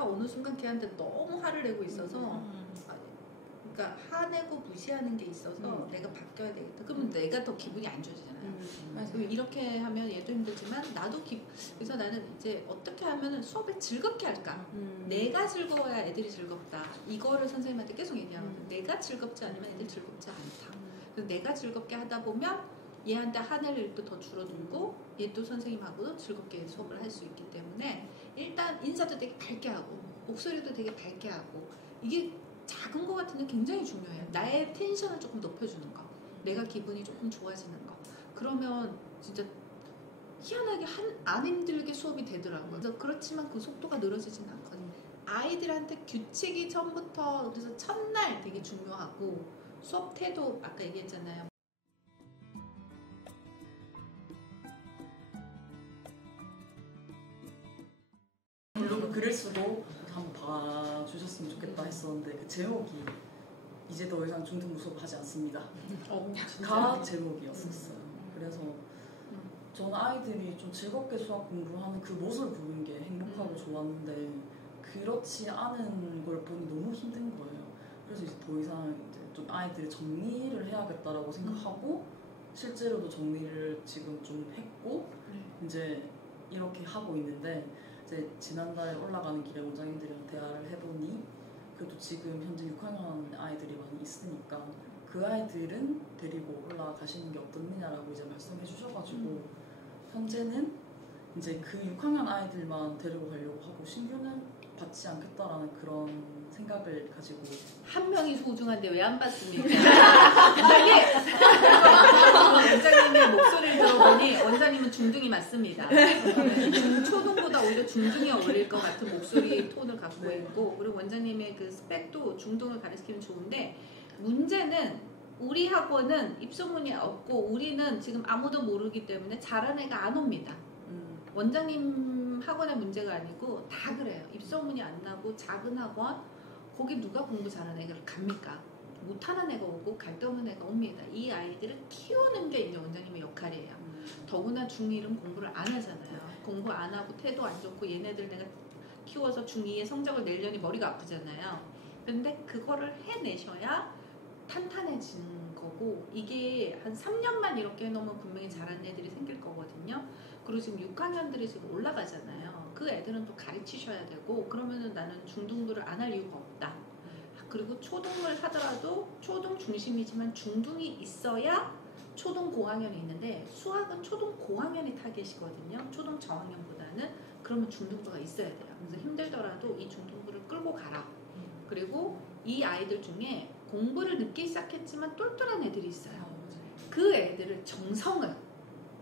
내가 어느 순간 걔한테 너무 화를 내고 있어서 그러니까 화내고 무시하는 게 있어서 내가 바뀌어야 되겠다. 그러면 내가 더 기분이 안 좋아지잖아요. 그럼 이렇게 하면 얘도 힘들지만 나도 그래서 나는 이제 어떻게 하면 수업을 즐겁게 할까? 내가 즐거워야 애들이 즐겁다. 이거를 선생님한테 계속 얘기하거든요. 내가 즐겁지 않으면 애들 즐겁지 않다. 그래서 내가 즐겁게 하다 보면 얘한테 화낼 일도 더 줄어들고 얘도 선생님하고도 즐겁게 수업을 할 수 있기 때문에 일단 인사도 되게 밝게 하고 목소리도 되게 밝게 하고 이게 작은 거 같은데 굉장히 중요해요. 나의 텐션을 조금 높여주는 거, 내가 기분이 조금 좋아지는 거. 그러면 진짜 희한하게 안 힘들게 수업이 되더라고요. 그래서 그렇지만 그 속도가 늘어지진 않거든요. 아이들한테 규칙이 처음부터 그래서 첫날 되게 중요하고 수업 태도 아까 얘기했잖아요. 블로그 글을 쓰고 한번 봐주셨으면 좋겠다 했었는데 그 제목이 이제 더 이상 중등부 수업하지 않습니다. 가 제목이었었어요. 그래서 저는 아이들이 좀 즐겁게 수학 공부하는 그 모습을 보는 게 행복하고 좋았는데 그렇지 않은 걸 보니 너무 힘든 거예요. 그래서 이제 더 이상 이제 좀 아이들이 정리를 해야겠다라고 생각하고 실제로도 정리를 지금 좀 했고 이제 이렇게 하고 있는데 이제 지난달에 올라가는 길에 원장님들이랑 대화를 해보니 그래도 지금 현재 6학년 아이들이 많이 있으니까 그 아이들은 데리고 올라가시는 게 어떻느냐라고 이제 말씀해 주셔가지고 현재는 이제 그 6학년 아이들만 데리고 가려고 하고 신규는 받지 않겠다라는 그런 생각을 가지고 한 명이 소중한데 왜 안 받습니까? 원장님의 목소리를 들어보니 원장님은 중등이 맞습니다. 초등보다 오히려 중등이 어울릴 것 같은 목소리 톤을 갖고 있고 그리고 원장님의 그 스펙도 중등을 가르치면 좋은데 문제는 우리 학원은 입소문이 없고 우리는 지금 아무도 모르기 때문에 잘하는 애가 안 옵니다. 원장님 학원의 문제가 아니고 다 그래요. 입소문이 안 나고 작은 학원 거기 누가 공부 잘하는 애가 갑니까? 못하는 애가 오고 갈 데 없는 애가 옵니다. 이 아이들을 키우는 게 이제 원장님의 역할이에요. 더구나 중1은 공부를 안 하잖아요. 공부 안 하고 태도 안 좋고 얘네들 내가 키워서 중2의 성적을 내려니 머리가 아프잖아요. 근데 그거를 해내셔야 탄탄해지는 거고 이게 한 3년만 이렇게 해놓으면 분명히 잘하는 애들이 생길 거거든요. 그리고 지금 6학년들이 지금 올라가잖아요. 그 애들은 또 가르치셔야 되고 그러면은 나는 중등부를 안 할 이유가 없다. 그리고 초등을 하더라도 초등 중심이지만 중등이 있어야 초등 고학년이 있는데 수학은 초등 고학년이 타겟이거든요. 초등 저학년보다는 그러면 중등부가 있어야 돼요. 그래서 힘들더라도 이 중등부를 끌고 가라. 그리고 이 아이들 중에 공부를 늦게 시작했지만 똘똘한 애들이 있어요. 그 애들을 정성을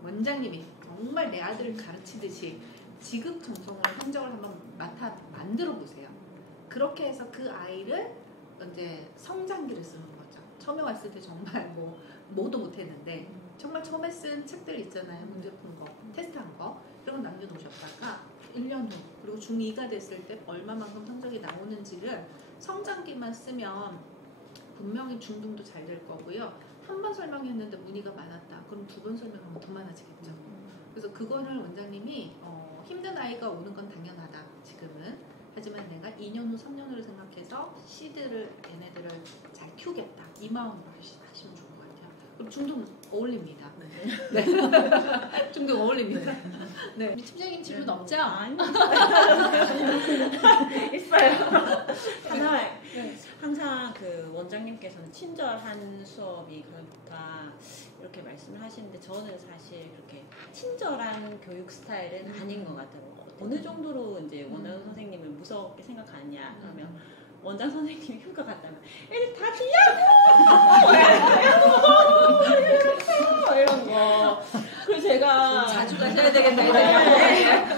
원장님이 정말 내 아들을 가르치듯이 지극정성으로 성적을 한번 만들어 보세요. 그렇게 해서 그 아이를 이제 성장기를 쓰는 거죠. 처음에 왔을 때 정말 뭐도 못했는데 정말 처음에 쓴 책들 있잖아요. 문제 푼 거, 테스트한 거 이런 거 남겨놓으셨다가 1년 후 그리고 중2가 됐을 때 얼마만큼 성적이 나오는지를 성장기만 쓰면 분명히 중등도 잘 될 거고요. 한 번 설명했는데 문의가 많았다. 그럼 2번 설명하면 더 많아지겠죠. 그래서 그거를 원장님이 힘든 아이가 오는 건 당연하다. 지금은. 하지만 내가 2년 후, 3년 후를 생각해서 얘네들을 잘 키우겠다. 이 마음으로 하시면 좋을 것 같아요. 그럼 중등 어울립니다. 네. 중등 어울립니다. 네. 우리 팀장님 질문 없죠? 아니. 있어요. 항상 그 원장님께서는 친절한 수업이 그렇다 이렇게 말씀을 하시는데 저는 사실 그렇게 친절한 교육 스타일은 아닌 것 같아요. 어느 정도로 이제 원장 선생님을 무섭게 생각하느냐 그러면 원장 선생님이 휴가 갔다면 애들 다 귀하고 이런 거. 그리고 제가 자주 가셔야 되겠네.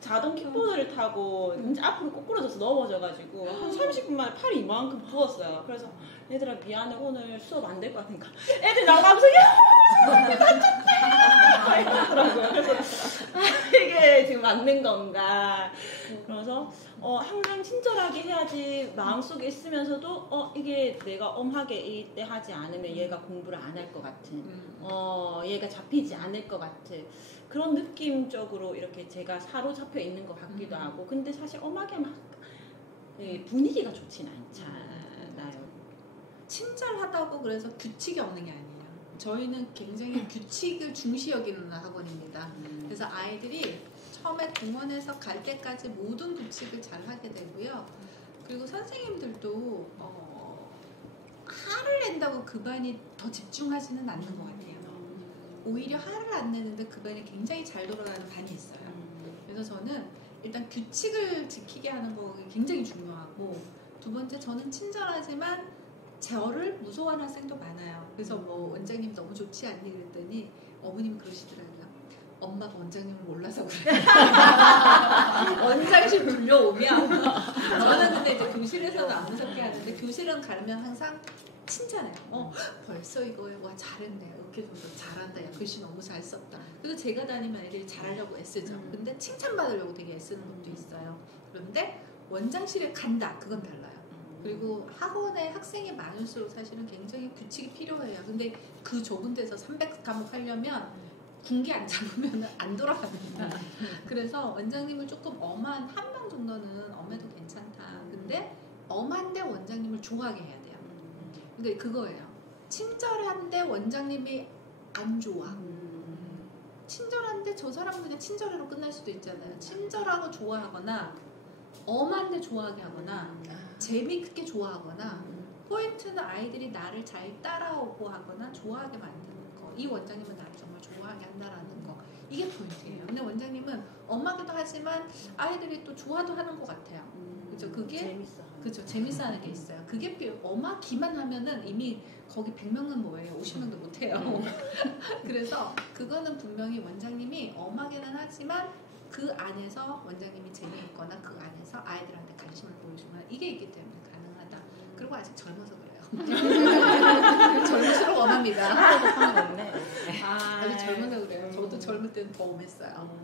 자동 킥보드를 타고 앞으로 꼬꾸러져서 넘어져가지고 한 30분 만에 팔이 이만큼 부었어요. 그래서 얘들아 미안해 오늘 수업 안 될 것 같으니까 애들 나가면서 야 그래서 이게 지금 맞는 건가. 그래서 항상 친절하게 해야지 마음속에 있으면서도 이게 내가 엄하게 이때 하지 않으면 얘가 공부를 안 할 것 같은 얘가 잡히지 않을 것 같은 그런 느낌적으로 이렇게 제가 사로잡혀 있는 것 같기도 하고 근데 사실 엄하게 막 분위기가 좋진 않잖아요. 친절하다고 그래서 규칙이 없는 게 아니에요. 저희는 굉장히 규칙을 중시 여기는 학원입니다. 그래서 아이들이 처음에 공원에서 갈 때까지 모든 규칙을 잘 하게 되고요. 그리고 선생님들도 화를 낸다고 그 반이 더 집중하지는 않는 것 같아요. 오히려 화를 안 내는데 그 반이 굉장히 잘 돌아가는 반이 있어요. 그래서 저는 일단 규칙을 지키게 하는 거 굉장히 중요하고 두 번째 저는 친절하지만 저를 무서워하는 학생도 많아요. 그래서 뭐 원장님 너무 좋지 않니 그랬더니 어머님 그러시더라고요. 엄마가 원장님을 몰라서 그래. 원장실 불려오면 저는 근데 이제 교실에서는 안 무섭게 하는데 교실은 가면 항상 칭찬해요. 벌써 이거에 와 잘했네. 이렇게 좀 더 잘한다. 야 글씨 너무 잘 썼다. 그래서 제가 다니면 애들이 잘하려고 애쓰죠. 근데 칭찬받으려고 되게 애쓰는 것도 있어요. 그런데 원장실에 간다. 그건 달라요. 그리고 학원에 학생이 많을수록 사실은 굉장히 규칙이 필요해요. 근데 그 좁은 데서 300과목 하려면 군기 안 잡으면 안 돌아갑니다. 그래서 원장님을 조금 엄한 한 명 정도는 엄해도 괜찮다. 근데 엄한데 원장님을 좋아하게 해야 돼요. 근데 그거예요. 친절한데 원장님이 안 좋아. 친절한데 저 사람은 그냥 친절해로 끝날 수도 있잖아요. 친절하고 좋아하거나 엄한데 좋아하게 하거나 재미있게 좋아하거나 포인트는 아이들이 나를 잘 따라오고 하거나 좋아하게 만드는 거. 이 원장님은 나를 정말 좋아하게 한다라는 거. 이게 포인트예요. 근데 원장님은 엄하기도 하지만 아이들이 또 좋아도 하는 것 같아요. 그죠? 그게 재밌어. 그죠? 재밌어 하는 게 있어요. 그게 엄하기만 하면은 이미 거기 100명은 뭐예요? 50명도 못 해요. 그래서 그거는 분명히 원장님이 엄하게는 하지만 그 안에서 원장님이 재미있거나 그 안에서 아이들한테 관심을 보여주거나 이게 있기 때문에 가능하다. 그리고 아직 젊어서 그래요. 젊을수록 엄합니다. 아직 젊어서 그래요. 저도 젊을 때는 더 엄했어요.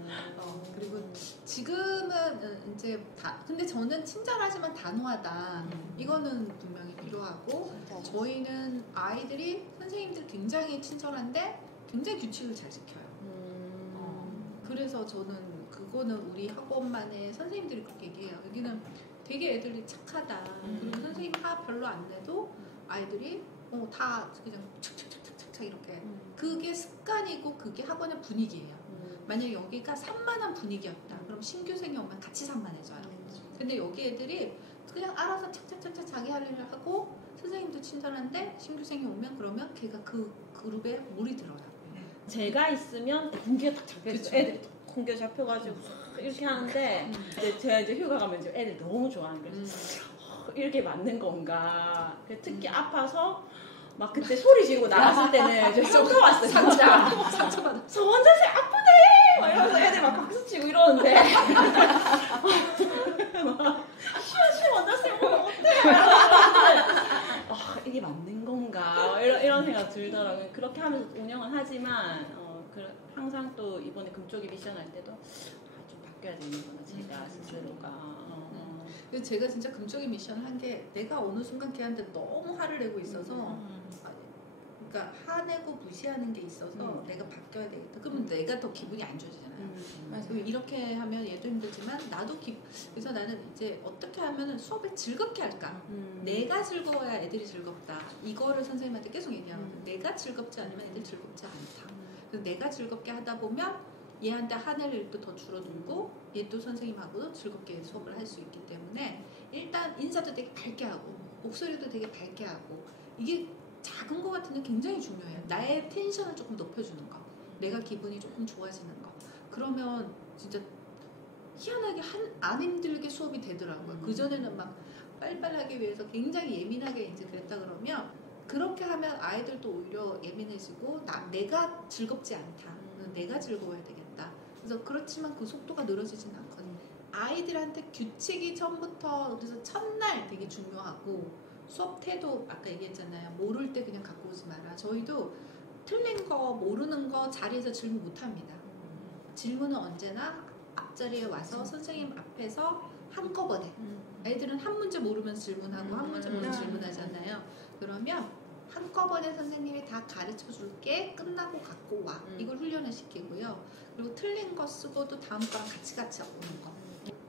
그리고 지금은 이제 근데 저는 친절하지만 단호하다. 이거는 분명히 필요하고 저희는 아이들이 선생님들 굉장히 친절한데 굉장히 규칙을 잘 지켜요. 그래서 저는 그거는 우리 학원만의 선생님들이 그렇게 얘기해요. 여기는 되게 애들이 착하다. 그리고 선생님 화 별로 안 내도 아이들이 다 그냥 착착착착착 이렇게 그게 습관이고 그게 학원의 분위기예요. 만약 여기가 산만한 분위기였다. 그럼 신규생이 오면 같이 산만해져요. 근데 여기 애들이 그냥 알아서 착착착착 자기 할 일을 하고 선생님도 친절한데 신규생이 오면 그러면 걔가 그 그룹에 물이 들어요. 제가 있으면 공기가 딱 잡혀있어요. 애들이 공기가 잡혀가지고 이렇게 하는데 제가 이제 휴가 가면 이제 애들 너무 좋아하는 거예요. 이렇게 맞는 건가. 특히 아파서 막 그때 소리 지르고 나갔을 때는 저 현타 왔어요. 상처받았어. 저 원장님 아프네! 막 이러면서 애들 막 박수 치고 이러는데 쉬어 원장님 어때? 이게 맞는 건가 이런 생각 들더라고요. 그렇게 하면서 운영은 하지만 항상 또 이번에 금쪽이 미션 할 때도 좀 바뀌어야 되는구나 제가 스스로가. 그래서 제가 진짜 금쪽이 미션 한 게 내가 어느 순간 걔한테 너무 화를 내고 있어서 그러니까 화내고 무시하는 게 있어서 내가 바뀌어야 되겠다. 그러면 내가 더 기분이 안 좋아지잖아요. 그럼 이렇게 하면 얘도 힘들지만 나도 그래서 나는 이제 어떻게 하면 수업을 즐겁게 할까? 내가 즐거워야 애들이 즐겁다. 이거를 선생님한테 계속 얘기하거든요. 내가 즐겁지 않으면 애들 즐겁지 않다. 그래서 내가 즐겁게 하다 보면 얘한테 화낼 일도 더 줄어들고 얘도 선생님하고도 즐겁게 수업을 할 수 있기 때문에 일단 인사도 되게 밝게 하고 목소리도 되게 밝게 하고 이게 작은 거 같은데 굉장히 중요해요. 나의 텐션을 조금 높여주는 거, 내가 기분이 조금 좋아지는 거. 그러면 진짜 희한하게 안 힘들게 수업이 되더라고요. 그전에는 막 빨빨하기 위해서 굉장히 예민하게 이제 그랬다 그러면 그렇게 하면 아이들도 오히려 예민해지고 내가 즐겁지 않다. 내가 즐거워야 되겠다. 그래서 그렇지만 그 속도가 늘어지진 않거든요. 아이들한테 규칙이 처음부터 그래서 첫날 되게 중요하고 수업 태도 아까 얘기했잖아요. 모를 때 그냥 갖고 오지 마라. 저희도 틀린 거 모르는 거 자리에서 질문 못합니다. 질문은 언제나 앞자리에 와서 선생님 앞에서 한꺼번에 애들은 한 문제 모르면 질문하고 한 문제 모르면 질문하잖아요. 그러면 한꺼번에 선생님이 다 가르쳐 줄게 끝나고 갖고 와. 이걸 훈련을 시키고요. 그리고 틀린 거 쓰고도 다음 거랑 같이 오는 거.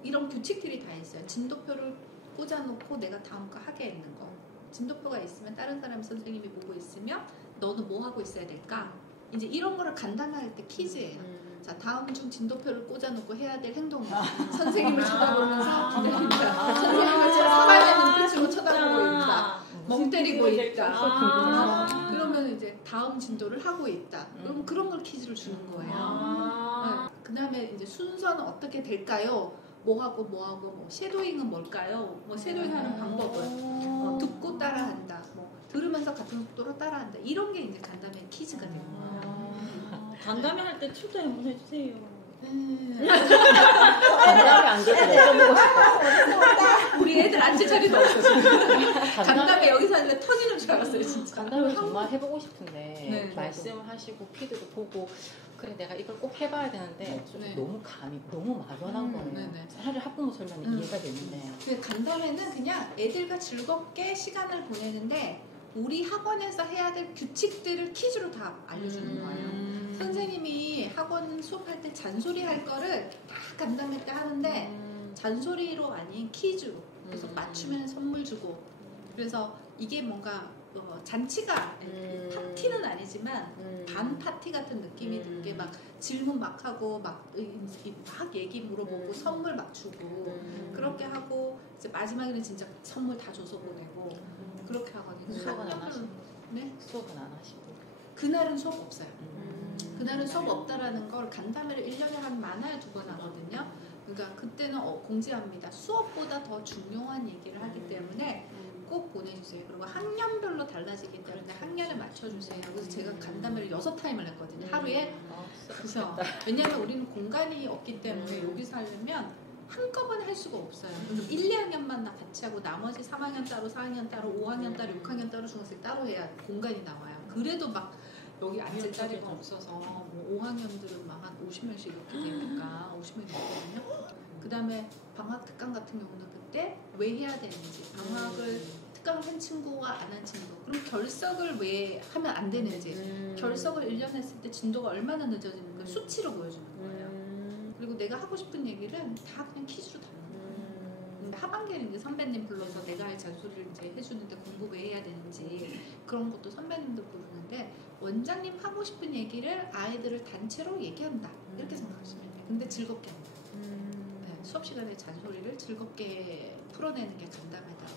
이런 규칙들이 다 있어요. 진도표를 꽂아놓고 내가 다음 거 하게 있는 거. 진도표가 있으면 다른 사람 선생님이 보고 있으면 너는 뭐 하고 있어야 될까? 이제 이런 거를 간단할 때 퀴즈예요. 자, 다음 중 진도표를 꽂아놓고 해야 될 행동이야. 선생님을 쳐다보면서 기다린다. 선생님을 사발의 눈빛으로 쳐다보고 있다. 멍 때리고 있다. 그러면 이제 다음 진도를 하고 있다. 그럼 그런 걸 퀴즈를 주는 거예요. 네. 그 다음에 이제 순서는 어떻게 될까요? 뭐하고 뭐 섀도잉은 뭘까요? 뭐 섀도잉 하는 방법은 듣고 따라한다. 뭐 들으면서 같은 속도로 따라한다. 이런 게 이제 간담회 퀴즈가 되는 거예요. 간담회 할 때 초대 한번 해주세요. 간담회 안 돼도 여쭤보고 싶어. 우리 애들 앉을 자리도 없어. 간담회 여기서 하는데 터지는 줄 알았어요, 진짜. 간담회 정말 해보고 싶은데 네. 말씀하시고 피드도 보고 그래 내가 이걸 꼭 해봐야 되는데 좀 네. 너무 감이 너무 막연한 거예요. 네네. 차라리 학부모 설명이 이해가 되는데. 근데 간담회는 그냥 애들과 즐겁게 시간을 보내는데 우리 학원에서 해야 될 규칙들을 퀴즈로 다 알려주는 거예요. 선생님이 학원 수업할 때 잔소리 할 거를 다 간담회 때 하는데 잔소리로 아닌 퀴즈로. 그래서 맞추면 선물 주고. 그래서 이게 뭔가 잔치가 파티는 아니지만 반 파티 같은 느낌이 들게 막 질문 막 하고 막 얘기 물어보고 선물 막 주고 그렇게 하고 이제 마지막에는 진짜 선물 다 줘서 보내고 그렇게 하거든요. 수업은 안 하시고. 네? 수업은 안 하시고. 그날은 수업 없어요. 그날은 수업 없다라는 걸 간담회를 1년에 한 많아야 2번 하거든요. 그러니까 그때는 공지합니다. 수업보다 더 중요한 얘기를 하기 때문에 꼭 보내주세요. 그리고 학년별로 달라지기 때문에 학년에 맞춰주세요. 그래서 제가 간담회를 6타임을 했거든요. 하루에. 그래서 왜냐하면 우리는 공간이 없기 때문에 여기서 하려면 한꺼번에 할 수가 없어요. 그래서 1, 2학년만 같이 하고 나머지 3학년 따로, 4학년 따로, 5학년 따로, 6학년 따로, 중학생 따로 해야 공간이 나와요. 그래도 막 여기 앉을 자리가 없어서 뭐 5학년들은 막 한 50명씩 이렇게 되니까 50명이 있거든요. 그 다음에 방학 특강 같은 경우는 그때 왜 해야 되는지 방학을 특강을 한 친구와 안 한 친구 그럼 결석을 왜 하면 안 되는지 결석을 1년 했을 때 진도가 얼마나 늦어지는가 수치로 보여주는 거예요. 그리고 내가 하고 싶은 얘기는 다 그냥 퀴즈로 담는 거예요. 하반기에는 이제 선배님 불러서 내가 할 잔소리를 이제 해주는데 공부 왜 해야 되는지 그런 것도 선배님들 부르는데 원장님 하고 싶은 얘기를 아이들을 단체로 얘기한다 이렇게 생각하시면 돼요. 근데 즐겁게 한다. 네, 수업 시간에 잔소리를 즐겁게 풀어내는 게 간담회다.